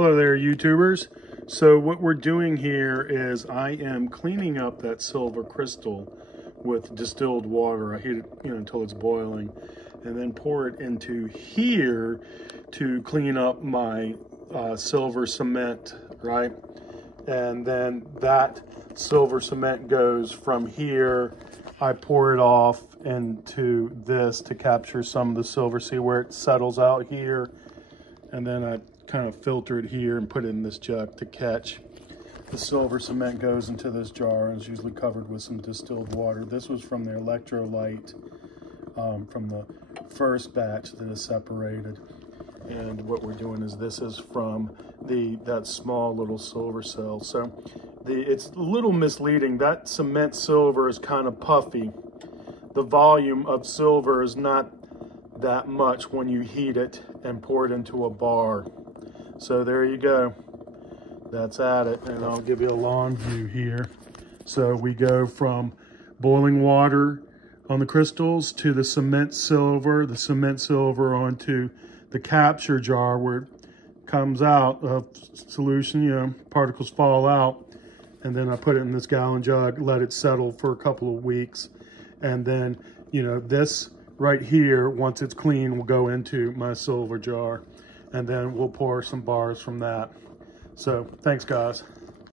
Hello there, YouTubers. So what we're doing here is I am cleaning up that silver crystal with distilled water. I heat it until it's boiling, and then pour it into here to clean up my silver cement, right? And then that silver cement goes from here. I pour it off into this to capture some of the silver. See where it settles out here? And then I kind of filter it here and put it in this jug to catch. The silver cement goes into this jar and is usually covered with some distilled water. This was from the electrolyte from the first batch that is separated. And what we're doing is this is from that small little silver cell. So it's a little misleading. That cement silver is kind of puffy. The volume of silver is not that much when you heat it and pour it into a bar. So there you go. That's at it. And I'll give you a lawn view here. So we go from boiling water on the crystals to the cement silver onto the capture jar where it comes out of solution, particles fall out. And then I put it in this gallon jug, let it settle for a couple of weeks. And then, this right here, once it's clean, will go into my silver jar. And then we'll pour some bars from that. So thanks, guys.